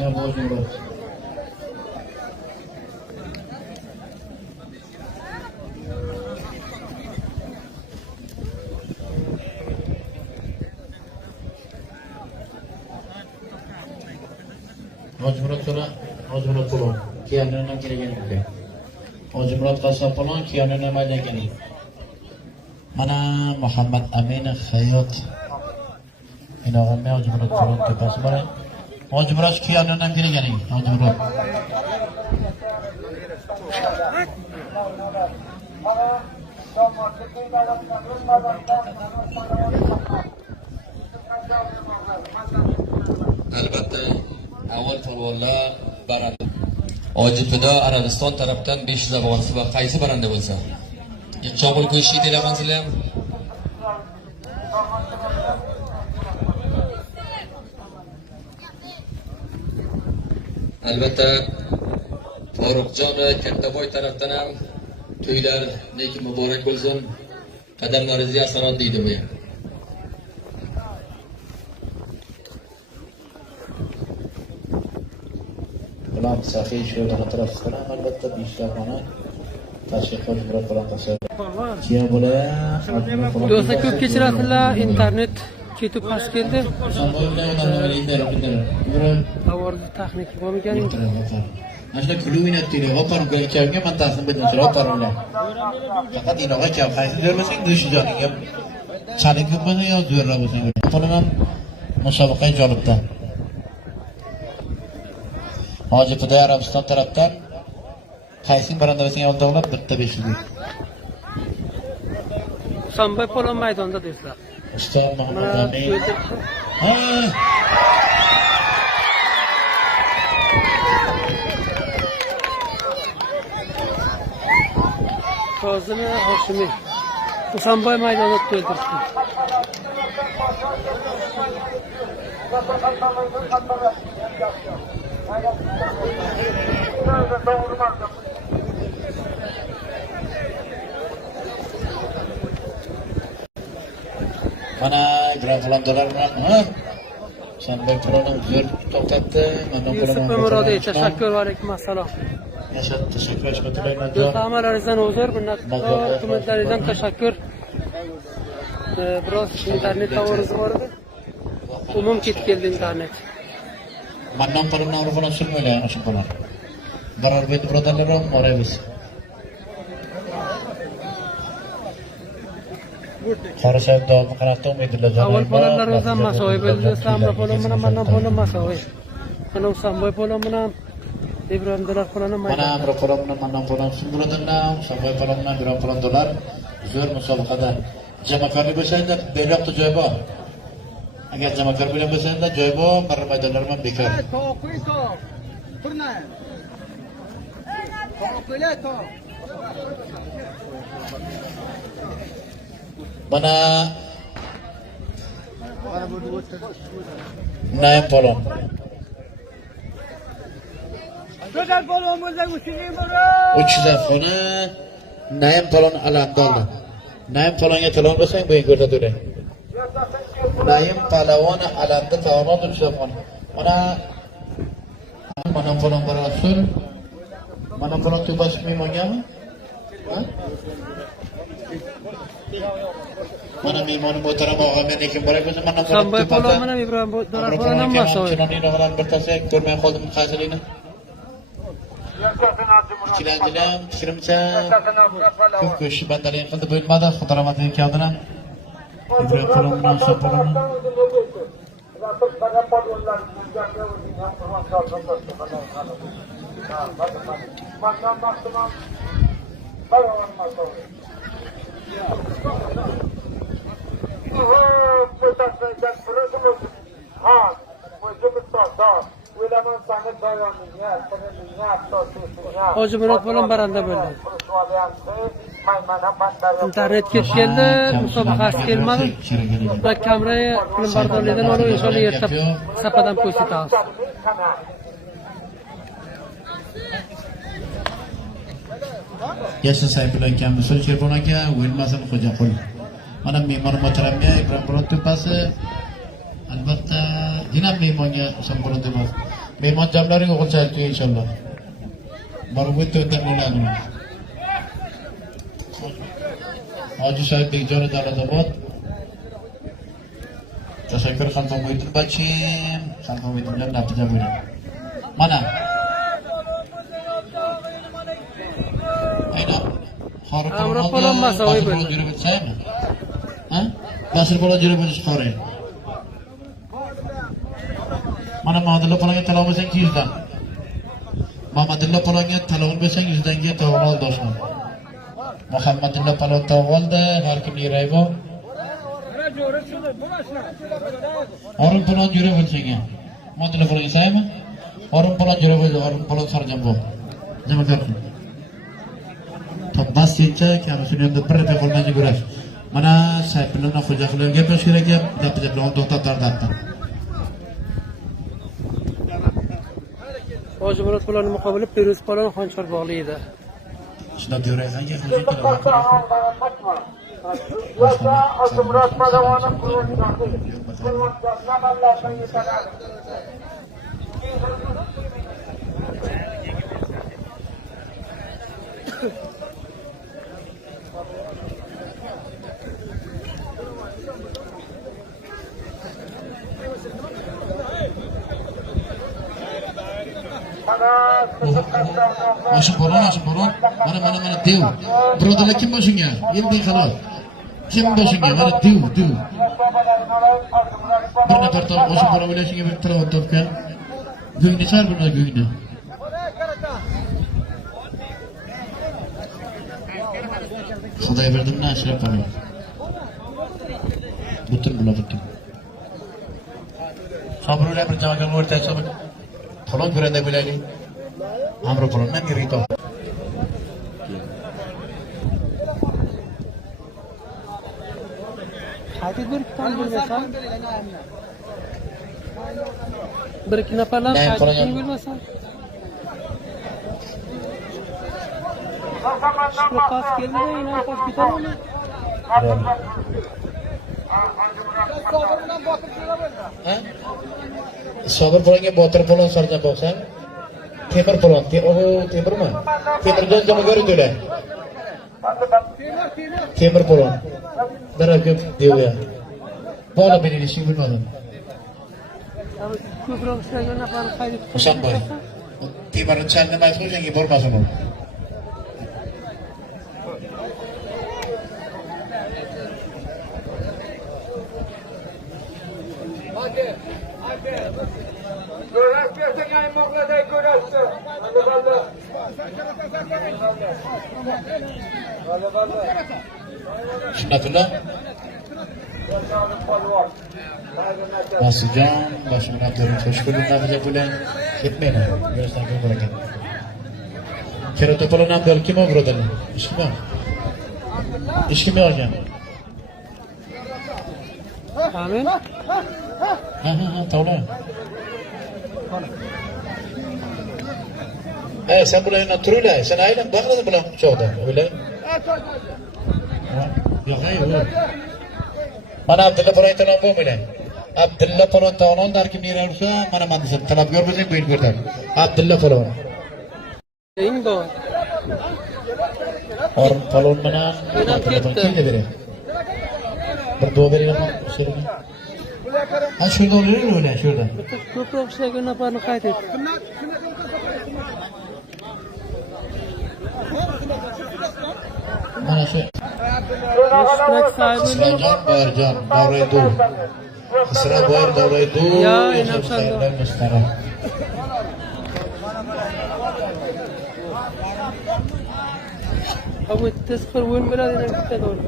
Ya Hojimurod. Hojimurod sonra Hojimurod Polon. Kiyanidan kelgan ekan. Hojimurod Qassob Polon kiyanidan maydan kelgan. Mana Muhammad Amin Hayot. Inog'am Hojimurod Polon tepasi bor. Hojimurod kiyanidan kelgan ekan. Hojimurod. Albatta avval polvonlar baranda. Ojifido Arabiston tarafdan 5 zavonsi va qaysi baranda bo'lsa. Iqchog'ul go'shti deylaman sizlar ham. Albatta Farruxjon Kattaboy tarafdan ham to'ylar lekin muborak bo'lsin. Qadamlaringizga salom deydi bu. Ular safiy sho'rdan atrofida albatta beshlarni tashkil qilib bilan qilsa. Kiya bo'la. Do'stlar ko'p kechirasizlar, internet ketib past keldi. Tovarni texnik bo'lmagan. Mana kulib o'ynatdinglar. Opar kelgan mantasini bildirib oparinglar. Faqat inoga kel, qaysi bermasang dushi joniga. Chalik bo'lmasa yo zo'rra bo'lsang. Qo'lim ham musobaqaga jolibda. Hojifida Arabiston tarafdan qaysi barandalasini oldiqlab bitta 500. Sanbay Polon maydonda do'stlar. Usta Muhammad Amin. Ha! Kozim Hoshimiy. Sanbay maydonda to'ldirdi. Mana Ibrahim dolar bilan, ha? Sanbay Polonni zo'r to'xtatdi. Mana Yusuf Murodov, tashakkur va alaykum assalom. Yashab tashakkur tilayman. Do'stlarimizdan uzr, ko'mentaringizdan tashakkur. Biroz internet tovarimiz bor edi. Umum ketib keldi internet. Mandan Polonni urfini sürmeyler aşın Polon. Barar beydi birodarlarim, oraya biz. Qarasayib davomli qanaqda umidlar jo'naydi. Avval Polonlar o'zdan masoyi bo'ldi. Do'stlarim Polon bilan mandan Polon masoyi. Mana Sanbay Polon bilan Ibrahim dolar Polonni mana bir Polon bilan mandan Polon birodarlar, Sanbay Polon bilan Ibrahim Polon dolar zo'r musobaqada jamakorlik bo'lsa-da, bevaqti joy bor. Agar jamakor bilan bo'lsa-da, joy bor, bir maydonlar ham bekor. Mana Naim Polon. Uchidan xona Naim Polon alamda oldi. Naim Polonga talon bo'lsang, bu ko'rsatuvlar. Naim Palavon alamda taomot uchidan. Mana Polon barasul. Mana Polon tubas mehmonga. Mana mehmon muhtaram og'amga lekin borak bo'lsa mana Sanbay Polon bilan Ibrahim dolar Polon ham masoyi. Chinoning birtasi ko'rmay qoldim qaysiligini. Ikkilandilar, fikrimcha ko'p go'sht bandalik qildi bo'lmadi, xudoramatning keldilar. Ibrahim Polon bilan Sanbay Hojimurod bilan baranda bo'ldi. Internet ketib keldi, musobaqasi kelmadi. Va kamera bilan bardorlikdan olib inshaalloh erta sapadan ko'rsatamiz. Yashin Sayfulla akam, Musul Cherpon aka, O'lmasin Xo'jaqul. Mana memor muhtaramga Ikrom Murod tepasi. Albatta, dinam memonga Samburod emas. Memon jamlariga o'qilchalik inshaalloh. Borib o'tdan bo'ladi. Hoji Said Bekjon Davlatobod. Tashakkur Xalqon Muhitdin bachim, Xalqon Muhitdin bilan natija bo'ladi. Mana Amro Polon masoviy bo'ldi. Ha? Basir bola jurib o'tish qoring. Mana Muhammedullo Polonga talab bo'lsang 200 dan. Muhammedullo Polonga talab bo'lsang 100 danga to'g'ri ol do'stlar. Muhammedullo Polon tog'oldi, har kimning rayi bor. Orun Polon jurib o'tishga. Muhammedullo Polonga saymi? Orun Polon jurib o'tdi, Orun Polon sarjam bu. Nima qilib? Bas yetcha kamishini endi bir deb qolmaydi ko'rash. Mana Sayfullo Xo'jaxo'jayev gapish kerak gap, deb to'xtatdi. Hoji Murod Polonning muqobili Peruz Polon Xonchor bog'li edi. Shunday yo'raysan ki, Hoji Murod Polonning Masuk bola. Mana dev. Birodarlar kim boshingga? Endi halol. Kim boshingga? Mana dev. Bir nafar top masuk bola o'ylashiga bir tilovat topgan. Go'ngni char bular go'ngni. Xudoy berdimmi Ashraf Polon. Butun bular butun. Sabrlar bir joyga o'rtacha Polon ko'randa bo'laylik. Amro Polondan yuriy top. Hadi bir tam bilmasam. Bir ikki nafarlar qaytib bilmasam. Şurada pas gelmedi, yine pas biter mi? Sabır Polonga Botir Polon sarjam bo'lsa, Temir Polon, Temirmi? Temirjon jami ko'rdi. Temir Polon. Darabga deydi. Bola meni ishim bilmadim. Ko'proq ishlagan nafarni qaydib. O'shanboy. Temirni chalnima qo'yganga bormasin u. Shunaqilla. Masjijon, boshimdan Abdulla Toshqulov nafija bilan ketmaydi. Yo'ldan ko'p ekan. Kerak Polon ham kim birodarlar? Ishkim olgan. Amin. Ha, to'g'ri. Sen bularni turlar, sen aylan bag'rida bilan quchoqda, o'yla. Yo'q, yo'q. Mana Abdulla Polon talab bo'lmaydi. Abdulla Polon tomon darkim yurarsa, mana desam talabgor bo'lsang bu yerga ko'rdim. Abdulla Polon. Eng bor. Orun Polon bilan kimga beradi? Bir duo beraman she'rga. Ha, shunda o'yla, shunda. Ko'proq ishlagan nafarni qayd et. Mana shu. Isrojon Boyarjon, Davraydu. Isro Boyar Davraydu. Ya, inşallah. Mustafa. Abi tezkir oyun biraz yine gitti doğru.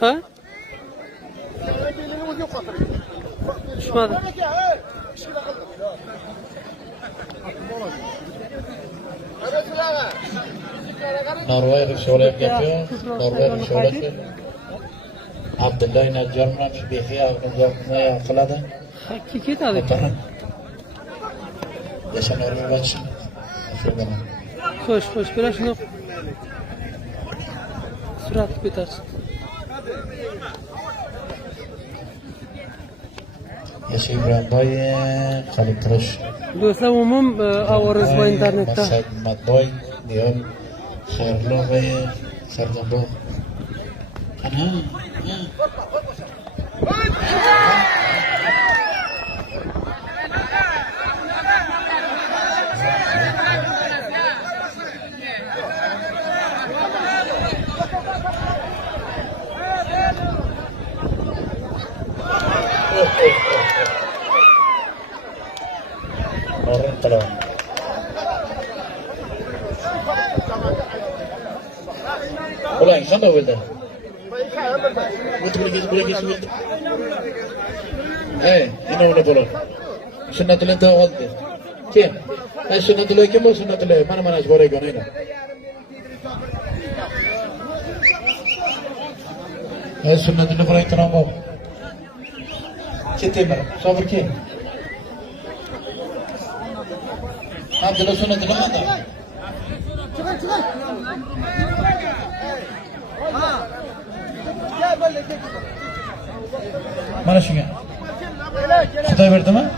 Ha? Düşmadı. Norvay Risholayev gapi, Norvay Risholayev. Abdulla Najjar bilan Behiya Najjarni qiladi. Hakki ketadi. Yashanar bo'lsin. Xo'sh, biraz shuni surat ko'tarsin. Yashay Ibrahimboy qalin turish. Do'stlar, umum avoriz va internetda Matboy, Niyom, Xayrulloy, Sardonboy. Ana. Orang kalau ulang sama benda. Betul. Ini udah boleh. Sunnatul itu awal deh. Kim? Sunnatul itu mau sunnatul mana sebarang gana ini. Sunnatul itu boleh terang mau. Kita mana? Sabar kim? Abdullah sunnatul mana? Mana sih? Kutay berdua?